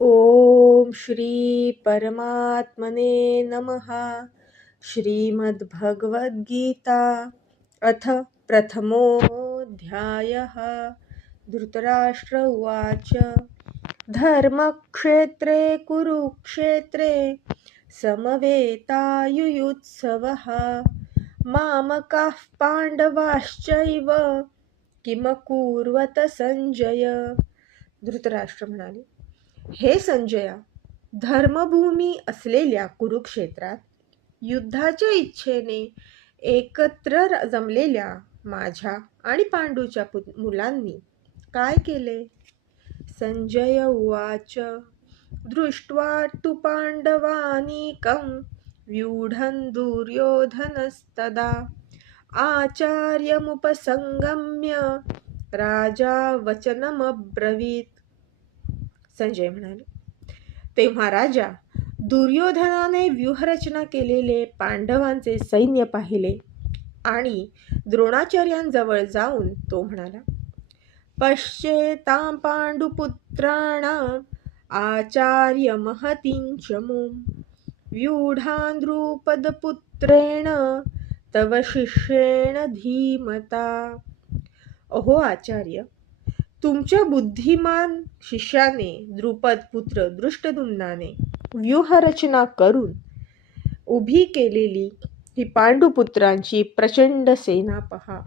ओम श्री परमात्मने नमः. श्रीमद्भगवद्गीता अथ प्रथमोऽध्यायः. धृतराष्ट्र उवाच. धर्मक्षेत्रे कुरुक्षेत्रे समवेतायुयुत्सवः मामकाः पांडवाश्चैव किमकुर्वत संजय. धृतराष्ट्र म्हणाले, हे संजया, धर्मभूमी असलेल्या कुरुक्षेत्रात युद्धाच्या इच्छेने एकत्र जमलेल्या माझ्या आणि पांडूच्या मुलांनी काय केले. संजय उवाच. दृष्ट्वा तु पांडवानीकं व्यूढं दुर्योधनस्तदा आचार्यमुपसंगम्य राजा वचनमब्रवीत्. संजय म्हणाले, तेव्हा राजा दुर्योधनाने व्यूहरचना केलेले पांडवांचे सैन्य पाहिले आणि द्रोणाचार्यांजवळ जाऊन तो म्हणाला, पश्येतां पांडुपुत्राणां आचार्य महतीं चमूं व्यूढान् द्रुपदपुत्रेण तव शिष्येण धीमता. अहो आचार्य, तुमच्या बुद्धिमान शिष्याने द्रुपद पुत्र दृष्टद्युम्नाने व्यूहरचना करून उभी केलेली ही पांडुपुत्रांची प्रचंड सेना पहा.